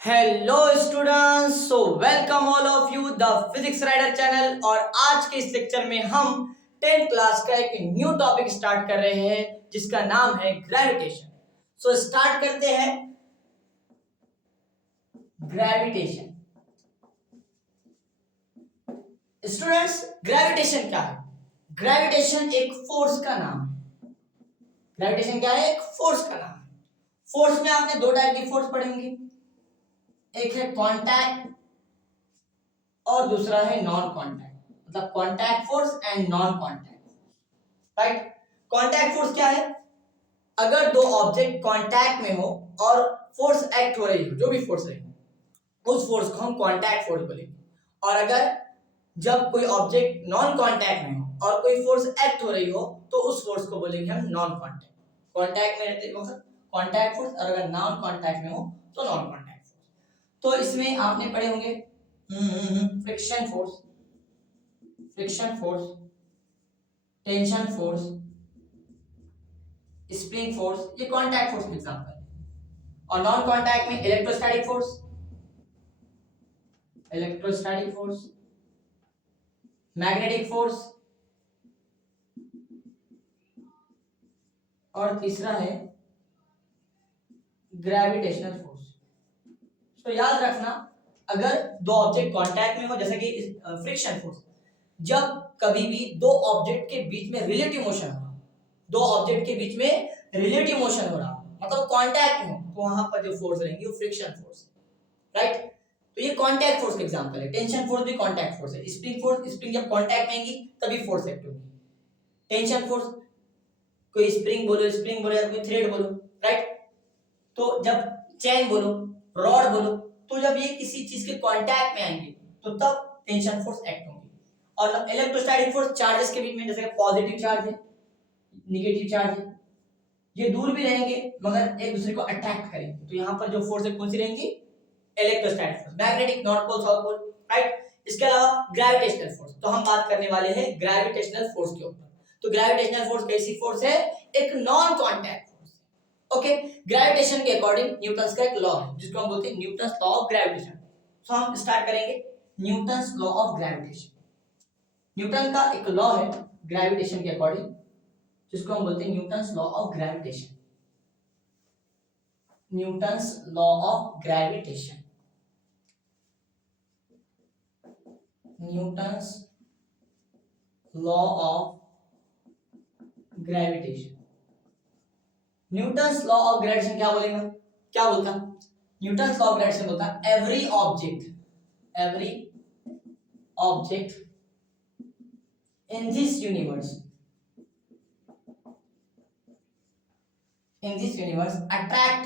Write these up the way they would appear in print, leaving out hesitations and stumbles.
Hello students, so welcome all of you the physics rider channel. और आज के इस लेक्चर में हम 10th क्लास का एक न्यू टॉपिक स्टार्ट कर रहे हैं जिसका नाम है ग्रेविटेशन। सो स्टार्ट करते हैं। ग्रेविटेशन स्टूडेंट्स, ग्रेविटेशन क्या है? ग्रेविटेशन एक फोर्स का नाम है। ग्रेविटेशन क्या है? एक फोर्स का नाम है। फोर्स में आपने दो टाइप की फोर्स पढ़ेंगे, एक है कांटेक्ट और दूसरा है नॉन कांटेक्ट, मतलब contact force and non contact. Right? Contact force क्या है? अगर दो ऑब्जेक्ट कांटेक्ट में हो और फोर्स एक्ट हो रही हो, जो भी फोर्स रही हो, उस फोर्स को हम कांटेक्ट फोर्स बोलेंगे। और अगर जब कोई ऑब्जेक्ट नॉन कांटेक्ट में हो और कोई फोर्स एक्ट हो रही हो तो उस फोर्स को बोलेंगे हम नॉन कांटेक्ट। कांटेक्ट में रहते हो कांटेक्ट फोर्स, और अगर नॉन कांटेक्ट में हो तो नॉन कांटेक्ट फोर्स। तो इसमें आपने पढ़े होंगे friction force, tension force, spring force, ये कांटेक्ट फोर्स का एग्जांपल है। और नॉन कांटेक्ट में इलेक्ट्रोस्टैटिक फोर्स, मैग्नेटिक फोर्स, और तीसरा है ग्रेविटेशनल फोर्स। तो याद रखना, अगर दो ऑब्जेक्ट कांटेक्ट में हो, जैसे कि फ्रिक्शन फोर्स, जब कभी भी दो ऑब्जेक्ट के बीच में रिलेटिव मोशन हो, हो रहा मतलब कांटेक्ट में हो, तो वहां पर जो फोर्स रहेंगी वो फ्रिक्शन फोर्स। राइट? तो ये कांटेक्ट फोर्स का एग्जांपल है। टेंशन फोर्स भी कांटेक्ट फोर्स है। स्प्रिंग जब कांटेक्ट में आएंगी तभी फोर्स एक्ट होगी। टेंशन फोर्स, कोई स्प्रिंग बोलो या कोई थ्रेड बोलो। राइट? तो जब चेन बोलो, रॉड बोलो, तो जब ये किसी चीज के कांटेक्ट में आएंगे तो तब टेंशन फोर्स एक्ट होगी। और इलेक्ट्रोस्टैटिक फोर्स चार्जेस के बीच में, जैसे पॉजिटिव चार्ज है, नेगेटिव चार्ज है, ये दूर भी रहेंगे मगर एक दूसरे को अट्रैक्ट करेंगे, तो यहाँ पर जो फोर्स है कौन सी रहेंगी? Electrostatic force, magnetic, north pole south pole. Right? इसके अलावा ग्रेविटेशनल फोर्स, तो हम बात करने वाले हैं ग्रेविटेशनल फोर्स के ऊपर। तो ग्रेविटेशनल फोर्स कैसी फोर्स है? एक non contact force. Okay, gravitation के अकॉर्डिंग न्यूटन का एक लॉ है जिसको हम बोलते हैं न्यूटन लॉ ऑफ ग्रेविटेशन। तो हम स्टार्ट करेंगे Newton law of gravitation. Newton का एक लॉ है ग्रेविटेशन के अकॉर्डिंग जिसको हम बोलते हैं Newton law of gravitation. Newton's law of gravitation, Newton's law of gravitation. Newton's law of gravitation क्या बोलेगा? क्या बोलता? न्यूटन्स लॉ ऑफ ग्रेविटेशन बोलता every object in this universe attract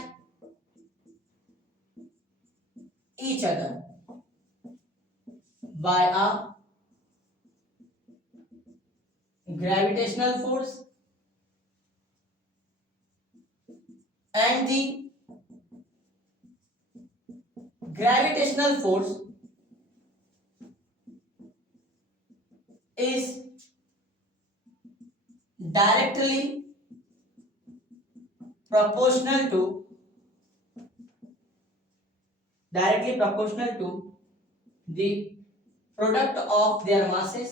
each other by a gravitational force, and the gravitational force is directly proportional to the product of their masses,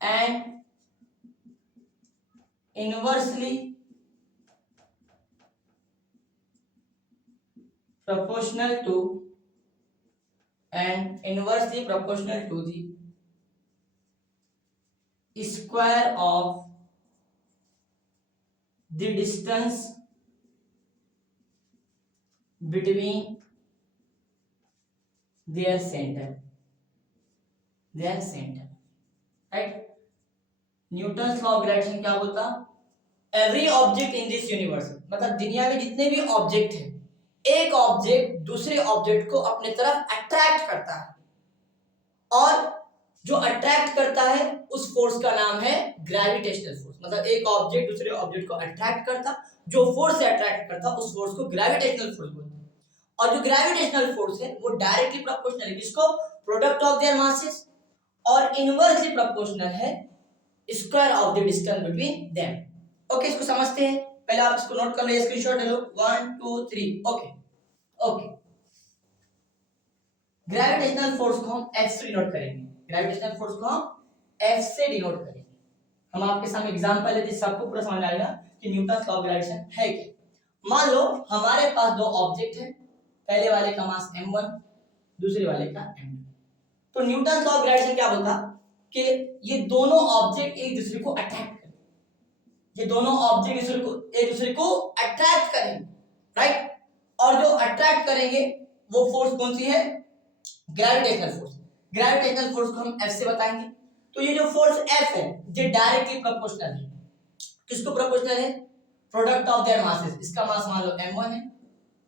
and inversely proportional to the square of the distance between their center. Right? Newton's law of gravitation क्या बोलता? Every object in this universe, मतलब दुनिया में जितने भी object हैं, एक object दूसरे ऑब्जेक्ट को अपने तरफ अट्रैक्ट करता है, और जो अट्रैक्ट करता है उस फोर्स का नाम है ग्रेविटेशनल फोर्स। मतलब एक ऑब्जेक्ट दूसरे ऑब्जेक्ट को अट्रैक्ट करता, जो फोर्स से अट्रैक्ट करता, उस फोर्स को ग्रेविटेशनल फोर्स बोलते हैं। और जो ग्रेविटेशनल फोर्स है वो डायरेक्टली प्रोपोर्शनल है, किसको? प्रोडक्ट ऑफ देयर मासेस, और इनवर्सली प्रोपोर्शनल है square of the distance between them. Okay, इसको समझते हैं। पहले आप इसको नोट कर लो, स्क्रीनशॉट ले लो। 1 2 3। ओके ओके, ग्रेविटेशनल फोर्स को हम एफ से डिनोट करेंगे। ग्रेविटेशनल फोर्स को हम एफ से डिनोट करेंगे। हम आपके सामने एग्जांपल लेते, सबको पूरा समझ आएगा कि न्यूटन लॉ ऑफ ग्रेविटेशन है क्या। मान लो हमारे पास दो ऑब्जेक्ट है, पहले वाले का मास m1, दूसरे वाले का m2। तो न्यूटन लॉ ऑफ ग्रेविटेशन क्या बोलता कि ये दोनों ऑब्जेक्ट एक दूसरे को अट्रैक्ट करेंगे, ये दोनों ऑब्जेक्ट एक दूसरे को अट्रैक्ट करेंगे, राइट। और जो अट्रैक्ट करेंगे वो फोर्स कौन सी है? Gravitational force. ग्रेविटेशनल फोर्स को हम F से बताएंगे। तो ये जो फोर्स F है ये डायरेक्टली प्रोपोर्शनल है। किसको प्रोपोर्शनल है? Product of their masses. इसका मास मान लो m1 है,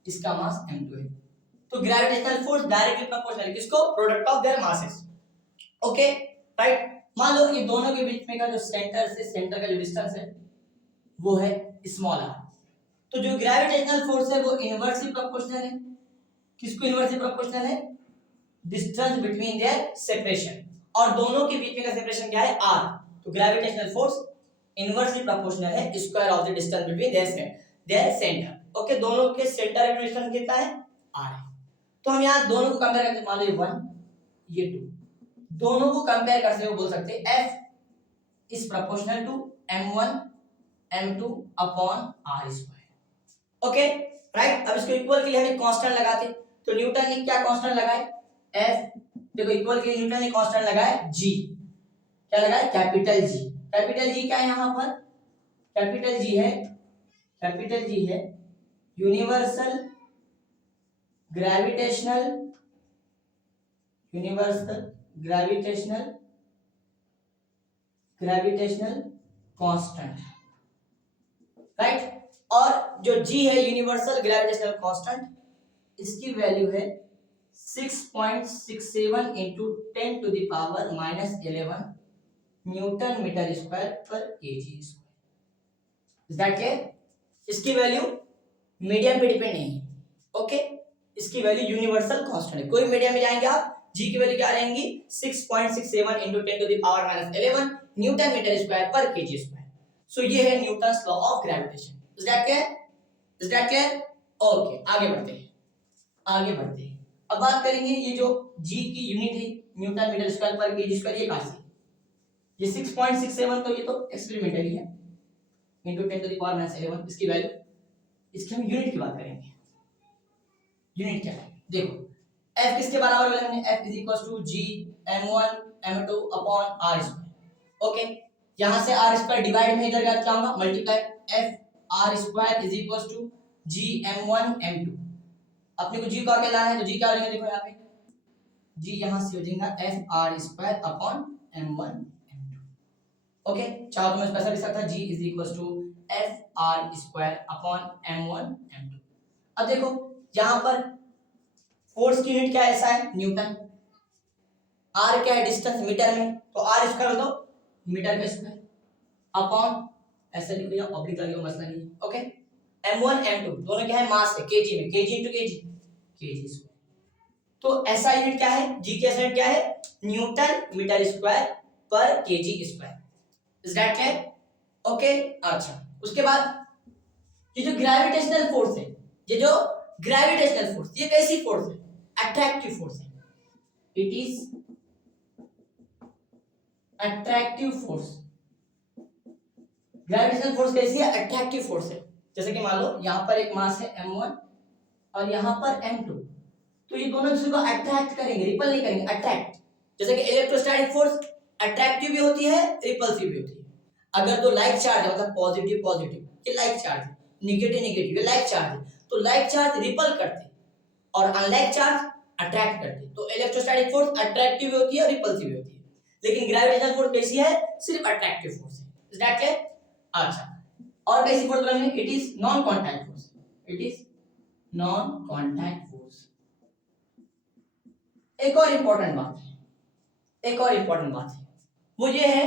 इसका मास m2 है। तो ग्रेविटेशनल फोर्स डायरेक्टली प्रोपोर्शनल है किसको? Product of their masses. Okay right. मान लो ये दोनों के बीच में का जो सेंटर का जो डिस्टेंस है वो है स्मॉल r। तो जो ग्रेविटेशनल फोर्स है वो इनवर्सली प्रोपोर्शनल है। किसको इनवर्सली प्रोपोर्शनल है? Distance between their separation. और दोनों के बीच में का सेपरेशन क्या है? r। तो ग्रेविटेशनल फोर्स इनवर्सली प्रोपोर्शनल है square of the distance between their centre. Okay, दोनों के सेंटर का डिस्टेंस कितना है? r है। तो हम यहां दोनों को कंपेयर करते, मान लो ये 1 ये 2, दोनों को कंपेयर करते हुए बोल सकते हैं F is proportional to m1 m2 upon r square. Okay right. अब इसको इक्वल के लिए हम एक कांस्टेंट लगाते, तो न्यूटन ने क्या कांस्टेंट लगाए? F। देखो इक्वल के लिए न्यूटन ने कांस्टेंट लगाया g। क्या लगाया? Capital G। कैपिटल G क्या है यहां पर? कैपिटल G है यूनिवर्सल ग्रेविटेशनल कांस्टेंट, राइट। और जो G है यूनिवर्सल ग्रेविटेशनल कांस्टेंट, इसकी वैल्यू है 6.67 into 10 to the power -11 newton metre square पर KG square. Is that clear? इसकी वैल्यू मीडियम पे डिपेंड नहीं है। ओके, इसकी वैल्यू यूनिवर्सल कांस्टेंट है। कोई मीडियम में जाएंगे आप, जी की वैल्यू क्या रहेंगी? 6.67 into 10 to the power -11 newton metre square पर केजी स्क्वायर। सो ये है Newton's law of gravitation. Is that clear? Is that clear? Okay, आगे बढ़ते हैं। अब बात करेंगे ये जो जी की यूनिट है न्यूटन मीटर स्क्वायर पर केजी स्क्वायर, ये कहां से? ये 6.67 तो ये तो एक्सपेरिमेंटली है into 10 to the power -11 इसकी वैल्यू। इसकी हम यूनिट की बात करेंगे। यूनिट क्या है? देखो f किसके बराबर बोला हमने? f g m1 m2 upon r square. Okay, यहां से r स्क्वायर डिवाइड में इधर क्या होगा? Multiply. f r square g m1 m2। अपने को g का क्या लाना है, तो g क्या लिखेंगे? देखो यहाँ पे g यहां से हो जाएगा f r square upon m1 m2। Okay, चाहो तो मैं ऐसा लिख सकता g f r square upon m1 m2। अब देखो यहां पर फोर्स की यूनिट क्या है? ऐसा है न्यूटन। r क्या है? डिस्टेंस मीटर में, तो r स्क्वायर दो मीटर का स्क्वायर अपॉन, ऐसे लिख दिया, ऑब्लिक लगे मसला नहीं। ओके, m1 m2 दोनों क्या है? मास है केजी में, kg into kg स्क्वायर। तो ऐसा यूनिट क्या है? g की यूनिट क्या है? न्यूटन मीटर स्क्वायर पर KG square. Is that clear? Okay, अच्छा उसके बाद ये जो ग्रेविटेशनल फोर्स है, ये जो ग्रेविटेशनल फोर्स, ये कैसी फोर्स है? अट्रैक्टिव फोर्स है। It is attractive force. Gravitational force कैसी है? अट्रैक्टिव फोर्स है। जैसे कि मान लो यहां पर एक मास है m1 और यहां पर m2, तो ये दोनों दूसरे को अट्रैक्ट करेंगे, रिपल नहीं करेंगे, अट्रैक्ट। जैसे कि इलेक्ट्रोस्टैटिक फोर्स अट्रैक्टिव भी होती है, रिपल्सिव भी होती है। अगर दो लाइक चार्ज है, मतलब पॉजिटिव पॉजिटिव, ये लाइक चार्ज है, नेगेटिव नेगेटिव, ये लाइक चार्ज है, तो लाइक चार्ज रिपल करते और अनलाइक चार्ज अट्रैक्ट करते। तो इलेक्ट्रोस्टैटिक फोर्स अट्रैक्टिव भी होती है और रिपल्सिव भी होती है, लेकिन ग्रेविटेशनल फोर्स कैसी है? सिर्फ अट्रैक्टिव फोर्स है। Is that clear? अच्छा, और कैसी फोर्स बोलेंगे? It is non contact force. It is non contact force. एक और इंपॉर्टेंट बात है, वो ये है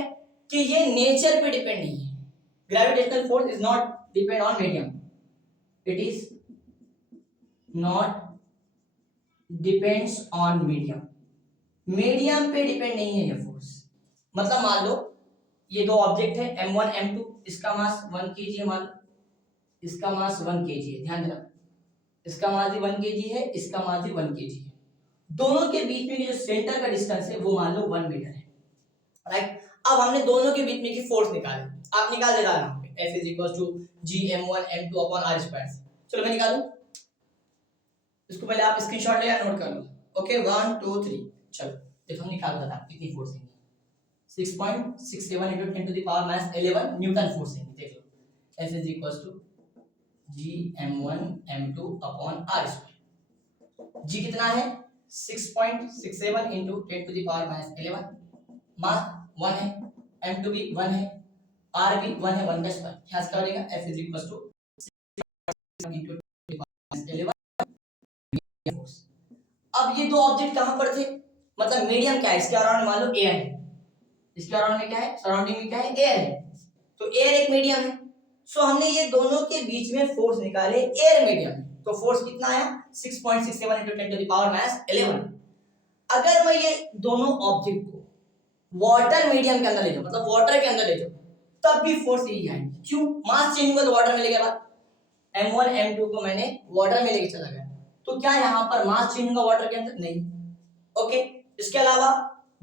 कि ये नेचर पे डिपेंड नहीं है। Gravitational force is not depend on medium, it is not depends on medium. Medium पे डिपेंड नहीं है ये फोर्स। मतलब मान लो ये दो ऑब्जेक्ट है m1 m2, इसका मास 1 kg है, मान इसका मास 1 kg है, ध्यान देना इसका मास भी 1 kg है, इसका मास भी 1 kg है। दोनों के बीच में जो सेंटर का डिस्टेंस है वो मान लो 1 मीटर है, राइट। अब हमने दोनों के बीच में की फोर्स निकाली, आप निकाल देना यहाँ पे F G m1 m2 upon r square. चलो मैं निकालूं, इसको पहले आप स्क्रीनशॉट ले या नोट कर लो। ओके 1 2 3, चलो देखो हम निकाल देता कितनी फोर्स है, 6.67 into 10 to the power minus 11 Newton force है, देख लो F G m1 m2 upon r square. G कितना है 6.67 into 10 to the power minus 11, मास 1 है, m2 भी 1 है, r भी 1 है, 1 का स्क्वायर, क्या क्या बनेगा F into 10 to the power minus 11 force. अब ये दो ऑब्जेक्ट कहां पर थे, मतलब मीडियम क्या है, इसके अराउंड मान लो एयर है, इसके अराउंड में क्या है, सराउंडिंग में क्या है, एयर है, तो एयर एक मीडियम है। सो हमने ये दोनों के बीच में फोर्स निकाले एयर मीडियम, तो फोर्स कितना आया 6.67 into 10 to the power minus 11। अगर मैं ये दोनों ऑब्जेक्ट को वाटर मीडियम के अंदर ले जाऊं, मतलब वाटर के अंदर ले जाऊं, तब भी फोर्स यही आएगी, क्यों, मास चेंज हुआ तो वाटर में ले गया, बात m1 m2 को मैंने वाटर में लेके चला गया, तो क्या यहाँ पर मास चेंज होगा वाटर के अंदर, नहीं। ओके, इसके अलावा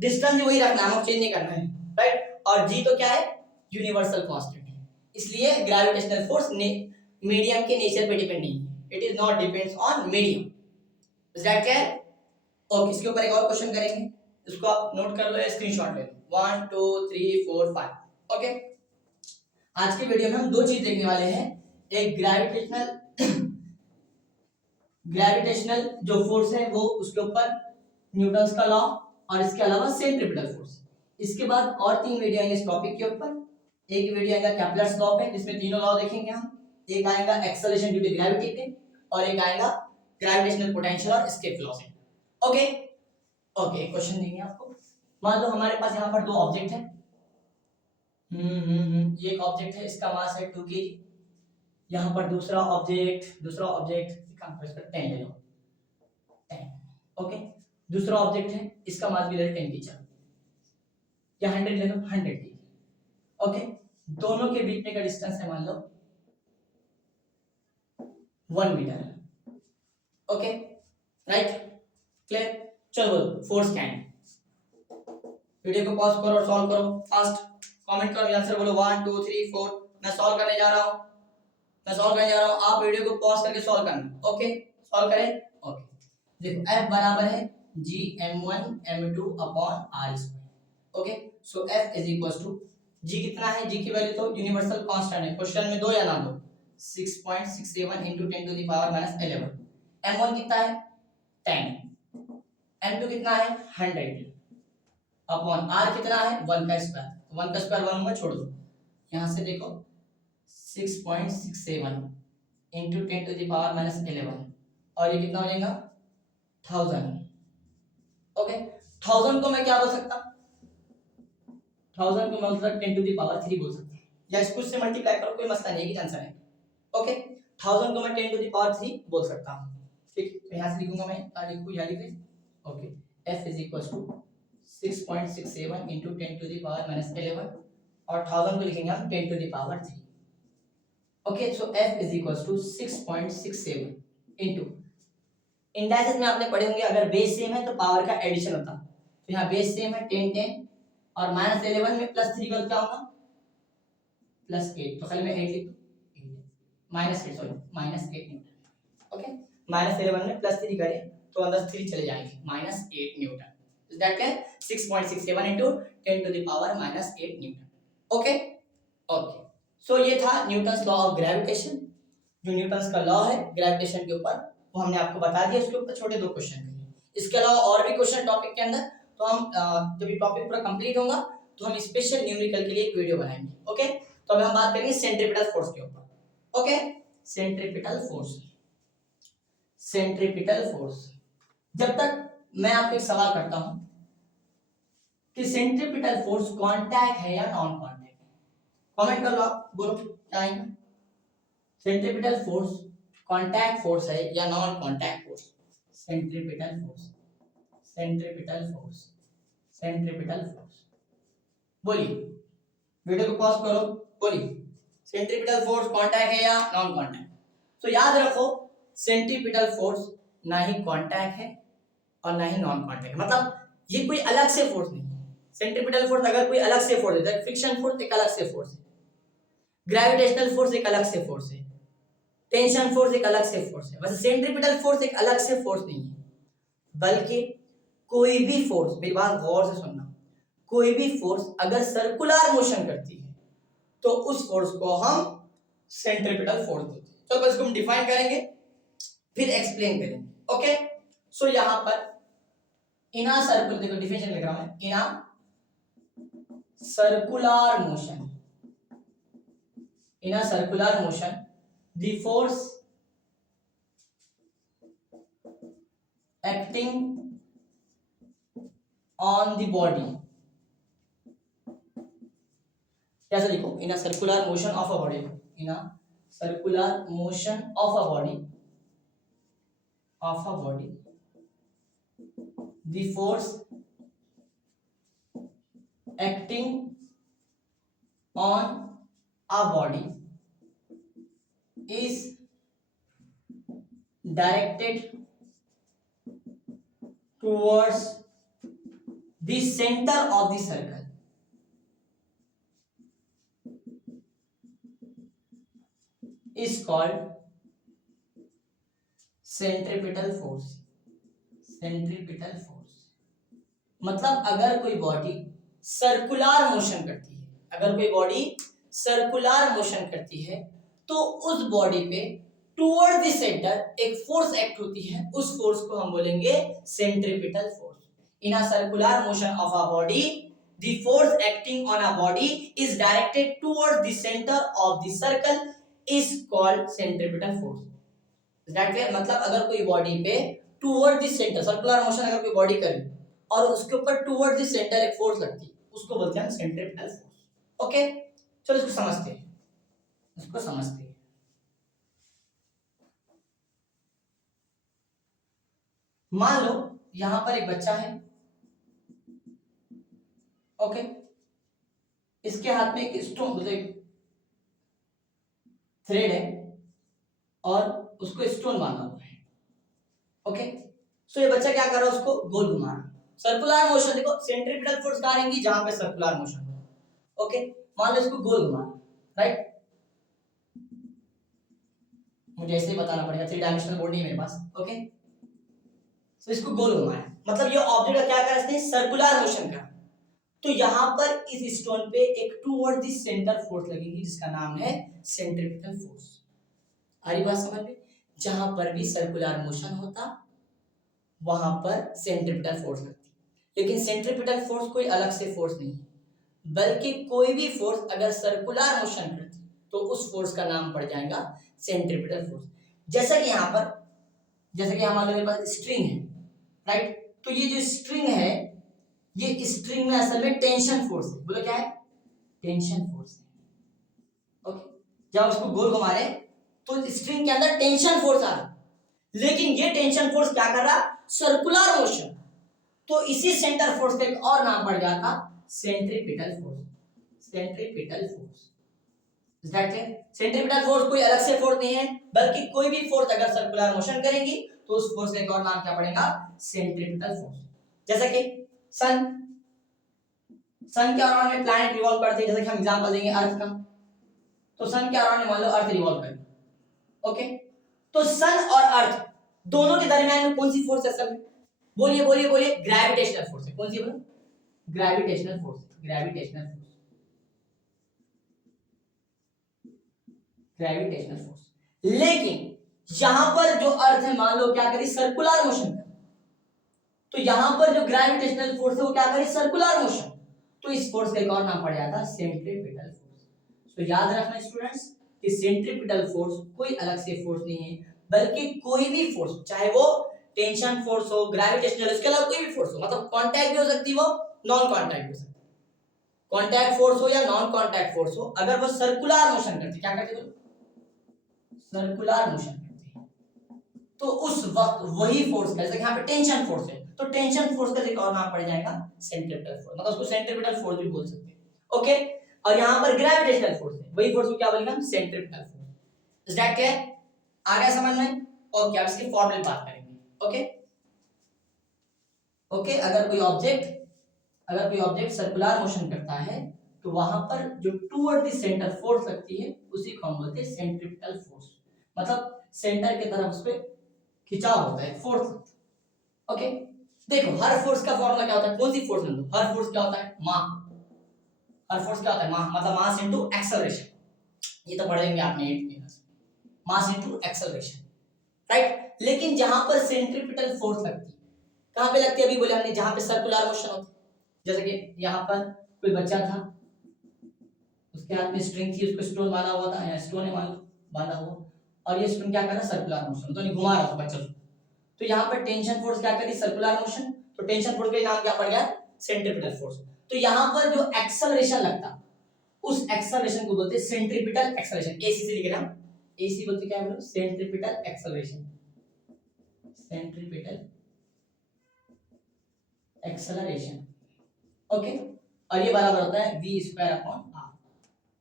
डिस्टेंस वही रखना है, चेंज नहीं करना है, राइट। और जी तो क्या है, यूनिवर्सल कांस्टेंट है, इसलिए ग्रेविटेशनल फोर्स मीडियम के नेचर पे डिपेंड नहीं है, it is not depends on medium, is that clear. Okay, इसके ऊपर एक और क्वेश्चन करेंगे, इसको आप नोट कर लो या स्क्रीनशॉट ले लो, 1 2 3 4 5। ओके, आज की वीडियो में हम दो चीज देखने वाले हैं, एक ग्रेविटेशनल जो फोर्स है वो, उसके ऊपर न्यूटन्स का लॉ, और इसके अलावा सेंट्रीपिटल फोर्स। इसके बाद और 3 वीडियो आएंगे इस टॉपिक के ऊपर, एक वीडियो आएगा केपलर्स लॉ पे जिसमें तीनों लॉ देखेंगे हम, एक आएगा एक्सेलरेशन ड्यू टू ग्रेविटी पे, और एक आएगा ग्रेविटेशनल पोटेंशियल और एस्केप लॉ से। ओके ओके, एक क्वेश्चन देंगे आपको, मान लो हमारे पास यहाँ पर दो ऑब्जेक्ट है, ये एक ऑब्जेक्ट है, इसका मास है 2 kg, यहाँ पर दूसरा ऑब्जेक्ट काम कर, इसका 10 ले लो, 10। ओके, दूसरा ऑब्जेक्ट है, इसका मास भी ले लो 10 kg, या 100 ले लो, 100 kg। ओके, दोनों के बीच में का डिस्टेंस है मान लो 1 मीटर। Okay, right, clear. चलो फोर्स क्या है, वीडियो को पॉज करो और सॉल्व करो, फास्ट कमेंट करो, आंसर बोलो 1 2 3 4। मैं सॉल्व करने जा रहा हूं, आप वीडियो को पॉज करके सॉल्व करना। ओके, सॉल्व करें। ओके, देखो F बराबर है G m1 m2 upon r square. Okay, so F is equal to, G कितना है, G की वैल्यू तो यूनिवर्सल कांस्टेंट है, क्वेश्चन में दो या ना दो, 6.67 into 10 to the power minus 11। m1 कितना है 10, m2 कितना है 100 अपॉन r कितना है 1 का स्क्वायर, 1 का स्क्वायर 1 होगा, छोड़ दो, यहाँ से देखो 6.67 into 10 to the power minus 11, और ये कितना हो जाएगा 1000। ओके, 1000 को मैं क्या बोल सकता, 1000 को मैं 10 to the power 3 बोल सकता, या इसको इससे मल्टीप्लाई करो, कोई मसला नहीं है, आंसर है। ओके, 1000 को मैं 10 to the power 3 बोल सकता हूँ, ठीक, तो यहाँ से लिखूंगा मैं, यहाँ लिख लें। Okay, F is equals to 6.67 into 10 to the power minus 11, और 1000 को लिखेंगे हम 10 to the power 3। Okay, so F is equals to 6.67 into, indices में आपने पढ़े होंगे, अगर बेस सेम है तो पावर का एडिशन होता है, तो यहाँ बेस सेम है 10 10, और माइनस 11 में प्लस 3 का क्या होगा प्लस 8, तो खाली मैं 8 लिख दूं, माइनस 8 न्यूटन। ओके, माइनस 11 में प्लस 3 करें तो अंदर 3 चले जाएंगे, minus 8 newton, is that clear. 6.67 into 10 to the power minus 8 newton. Okay okay, so ये था न्यूटन्स लॉ ऑफ ग्रेविटेशन, जो न्यूटन्स का लॉ है ग्रेविटेशन के ऊपर, वो हमने आपको बता दिया, उसके ऊपर छोटे दो क्वेश्चन करेंगे। इसके अलावा और भी क्वेश्चन टॉपिक के अंदर, तो हम जब ये टॉपिक पूरा कंप्लीट होगा तो हम स्पेशल न्यूमेरिकल के लिए एक वीडियो बनाएंगे। ओके, तो अभी हम बात करेंगे सेंट्रीपिटल फोर्स के ऊपर। Okay, centripetal force. जब तक मैं आपको एक सवाल करता हूं कि सेंट्रीपिटल फोर्स कांटेक्ट है या नॉन कांटेक्ट, कमेंट कर लो आप, बोलो क्या आएगा, सेंट्रीपिटल फोर्स कांटेक्ट फोर्स है या non contact force. Centripetal force बोलिए, वीडियो को पॉज करो, बोलिए सेंट्रीपिटल फोर्स कांटेक्ट है या नॉन कांटेक्ट। तो याद रखो सेंट्रीपिटल फोर्स ना ही कांटेक्ट है और ना ही नॉन कांटेक्ट है, मतलब ये कोई अलग से फोर्स नहीं है। सेंट्रीपिटल फोर्स अगर कोई अलग से फोर्स है, फ्रिक्शन फोर्स एक अलग से फोर्स है, ग्रेविटेशनल फोर्स एक अलग से फोर्स है, टेंशन फोर्स एक अलग से फोर्स है। वैसे सेंट्रीपिटल फोर्स एक अलग से फोर्स नहीं है, बल्कि कोई भी फोर्स, मेरी बात गौर से सुनना, कोई भी फोर्स अगर सर्कुलर मोशन करती है तो उस फोर्स को हम सेंट्रीपिटल फोर्स बोलते हैं। चलो इसको हम डिफाइन करेंगे फिर एक्सप्लेन करेंगे। ओके, सो यहां पर इना सर्कुलर, देखो डिफिनेशन लिख रहा हूं मैं, इना circular motion, in a circular motion the force acting on the body, कैसे लिखो, in a circular motion of a body, in a circular motion of a body, the force acting on a body is directed towards the center of the circle, is called centripetal force। Centripetal force मतलब अगर कोई body circular motion करती है, अगर कोई body circular motion करती है तो उस बॉडी पे टुवर्ड द सेंटर एक फोर्स एक्ट होती है, उस फोर्स को हम बोलेंगे centripetal force. In a circular motion of a body the force acting on a body is directed toward the centre of the circle is called centripetal force. That clear, मतलब अगर कोई body पे toward the centre circular motion अगर कोई body करे और उसके ऊपर टुवर्ड द सेंटर एक फोर्स लगती है, उसको बोलते हैं सेंट्रीपिटल फोर्स। ओके, चलो इसको समझते हैं, इसको समझते हैं। मान लो यहां पर एक बच्चा है, ओके, इसके हाथ में एक स्टोन, थ्रेड है और उसको स्टोन बांधा हुआ है। ओके, सो ये बच्चा क्या कर रहा है, उसको गोल घुमा रहा है, सर्कुलर मोशन। देखो सेंट्रीपिटल फोर्स कहां रहेंगी, जहां पे सर्कुलर मोशन हो। ओके, मान लो इसको गोल घुमा रहा है, राइट, मुझे ऐसे ही बताना पड़ेगा, 3 डायमेंशनल बोर्ड नहीं है मेरे पास। ओके, सो इसको गोल घुमाया, मतलब ये ऑब्जेक्ट क्या कर रहा है, इसने सर्कुलर मोशन का। तो यहां पर इस स्टोन पे एक टुवर्ड द सेंटर फोर्स लगेगी जिसका नाम है सेंट्रीपिटल फोर्स। आ रही बात समझ में? जहां पर भी सर्कुलर मोशन होता वहां पर सेंट्रीपिटल फोर्स लगती। लेकिन सेंट्रीपिटल फोर्स कोई अलग से फोर्स नहीं है, बल्कि कोई भी फोर्स अगर सर्कुलर मोशन करती तो उस फोर्स का नाम पड़ जाएगा सेंट्रीपिटल फोर्स। जैसा कि यहाँ पर, जैसा कि हमारे मेरे पास स्ट्रिंग है, राइट, तो ये जो स्ट्रिंग है, ये स्ट्रिंग में असल में टेंशन फोर्स है। बोलो क्या है, टेंशन फोर्स है। ओके, जब उसको गोल घुमा रहे तो स्ट्रिंग के अंदर टेंशन फोर्स आ रहा, लेकिन ये टेंशन फोर्स क्या कर रहा, सर्कुलर मोशन, तो इसी सेंटर फोर्स का एक और नाम पड़ जाता centripetal force. Centripetal force, centripetal force कोई अलग से फोर्स नहीं है, बल्कि कोई भी फोर्स अगर सर्कुलर मोशन करेंगी तो उस फोर्स का एक और नाम क्या पड़ेगा, सेंट्रीपिटल फोर्स। जैसा कि सन के अराउंड में प्लैनेट रिवॉल्व करते हैं, जैसे कि हम एग्जांपल देंगे अर्थ का, तो सन के अराउंड में मान लो अर्थ रिवॉल्व करे। ओके, तो सन और अर्थ दोनों के दरमियान में कौन सी फोर्स है असल में, बोलिए बोलिए बोलिए, ग्रेविटेशनल फोर्स है। कौन सी बोलो, gravitational force, gravitational force, gravitational force. लेकिन यहां पर जो अर्थ है मान लो क्या करी, सर्कुलर मोशन, तो यहां पर जो ग्रेविटेशनल फोर्स है वो क्या करी, सर्कुलर मोशन, तो इस फोर्स का एक और नाम पड़ जाता है सेंट्रीपिटल फोर्स। तो याद रखना स्टूडेंट्स कि सेंट्रीपिटल फोर्स कोई अलग से फोर्स नहीं है, बल्कि कोई भी फोर्स, चाहे वो टेंशन फोर्स हो, ग्रेविटेशनल, इसके अलावा कोई भी फोर्स हो, मतलब कांटेक्ट भी हो सकती है, वो नॉन कांटेक्ट भी हो सकती है, कांटेक्ट फोर्स हो या नॉन कांटेक्ट फोर्स हो, अगर वो सर्कुलर मोशन करती, क्या करती है, सर्कुलर मोशन करती है, तो उस वक्त वही फोर्स का, जैसे यहाँ पे टेंशन फोर्स है, तो टेंशन फोर्स का एक और नाम पड़ जाएगा सेंट्रीपिटल फोर्स, मतलब उसको सेंट्रीपिटल फोर्स भी बोल सकते हैं। ओके, और यहाँ पर ग्रेविटेशनल फोर्स है, वही फोर्स को क्या बोलेंगे हम, centripetal force. Is that clear? आ गया समझ में? ओके, अब इसकी फॉर्मूले बात करेंगे। ओके ओके, अगर कोई ऑब्जेक्ट सर्कुलर मोशन करता है तो वहां पर जो टूवर्ड द सेंटर फोर्स लगती है उसी को हम बोलते हैं सेंट्रीपिटल फोर्स, मतलब सेंटर की तरफ उस पे खिंचाव होता है, फोर्स। ओके, देखो हर फोर्स का फॉर्मूला क्या होता है, कौन सी फोर्स में दो, हर फोर्स क्या होता है, मास। हर फोर्स क्या होता है, मास, मतलब मास इनटू एक्सेलरेशन, ये तो पढ़ेंगे आपने 8th class, mass into acceleration, right. लेकिन जहां पर सेंट्रीपिटल फोर्स लगती है, कहां पे लगती है, अभी बोले हमने, जहां पे सर्कुलर मोशन होती है। जैसे कि यहाँ पर कोई बच्चा था, उसके हाथ में स्ट्रिंग थी, उसको स्टोन बांधा हुआ था, या स्टोन है बांधा हुआ, और ये स्टोन क्या कर रहा है, सर्कुलर मोशन, तो नहीं घुमा रहा था बच्चा। तो यहाँ पर टेंशन फोर्स क्या करी, सर्कुलर मोशन, तो टेंशन फोर्स का नाम क्या पड़ गया, सेंट्रीपिटल फोर्स। तो यहाँ पर जो एक्सेलरेशन लगता, उस एक्सेलरेशन को बोलते हैं सेंट्रीपिटल एक्सेलरेशन, एसी से लिख रहे हैं, एसी बोलते क्या है, centripetal acceleration, centripetal acceleration. Okay, और ये बराबर होता है v स्क्वायर अपॉन r,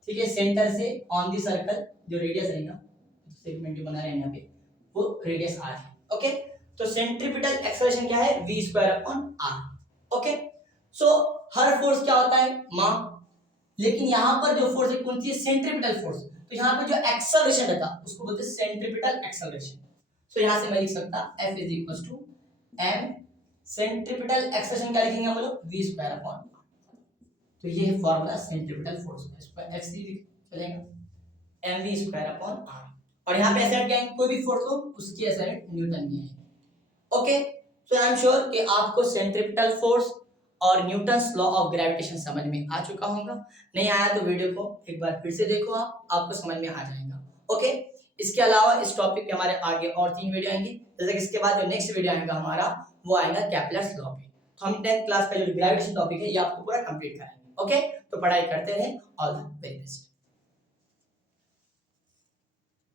ठीक है। सेंटर से ऑन दी सर्कल जो रेडियस रहेगा, सेगमेंट बना रहे हैं यहाँ पे, वो रेडियस r है। ओके, तो सेंट्रीपिटल एक्सेलरेशन क्या है, v square upon r। Okay, so हर फोर्स क्या होता है, मास, लेकिन यहाँ पर जो फोर्स है कौन सी है, सेंट्रीपिटल फोर्स। तो यहाँ पर जो एक्सेलरेशन रहता उसको बोलते हैं सेंट्रीपिटल एक्सेलरेशन। सो यहाँ से मैं लिख सकता F is equal to m, centripetal acceleration क्या लिखेंगे हम लोग, v स्क्वायर अपॉन r। तो ये है फॉर्मूला सेंट्रीपिटल फोर्स का, इस पर f चलेगा, mv स्क्वायर अपॉन r। और यहाँ पे असाइड क्या है, कोई भी फोर्स हो उसकी असाइड न्यूटन की है। Okay, so I am sure कि आपको सेंट्रीपिटल फोर्स और न्यूटन्स लॉ ऑफ ग्रेविटेशन समझ में आ चुका होगा। नहीं आया तो वीडियो को एक बार फिर से देखो, आपको समझ में आ जाएगा। ओके, इसके अलावा इस टॉपिक पे हमारे आगे और 3 वीडियो आएंगे, जैसे कि इसके बाद जो नेक्स्ट वीडियो आएगा हमारा, वो आएगा केपलर्स लॉ पे। तो हम 10th क्लास का जो ग्रेविटेशन टॉपिक है ये आपको पूरा कंप्लीट कराएंगे। ओके, तो पढ़ाई करते रहें, ऑल द वेरी बेस्ट।